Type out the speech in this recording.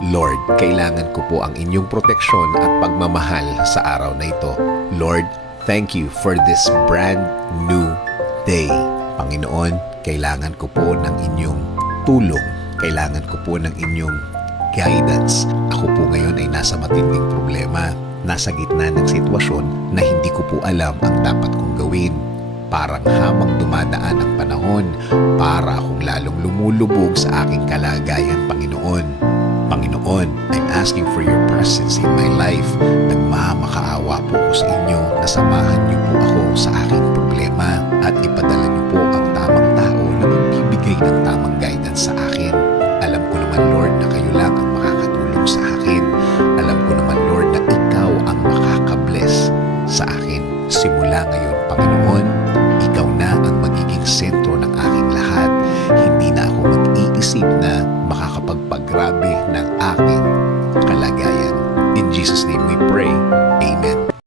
Lord, kailangan ko po ang inyong proteksyon at pagmamahal sa araw na ito. Lord, thank you for this brand new day. Panginoon, kailangan ko po ng inyong tulong. Kailangan ko po ng inyong guidance. Ako po ngayon ay nasa matinding problema. Nasa gitna ng sitwasyon na hindi ko po alam ang dapat kong gawin. Parang habang dumadaan ang panahon, para akong lalong lumulubog sa aking kalagayan, Panginoon. Panginoon, I'm asking for your presence in my life. Nagmamakaawa po ako sa inyo na samahan niyo po ako sa aking problema at ipadala niyo po ang tamang tao na magbibigay ng tamang guidance sa akin. Alam ko naman, Lord, na kayo lang ang makakatulong sa akin. Alam ko naman, Lord, na ikaw ang makakabless sa akin. Simula ngayon, Panginoon, ikaw na ang magiging sentro ng aking lahat. Hindi na ako mag-iisip na makakapagpagrabe ng aking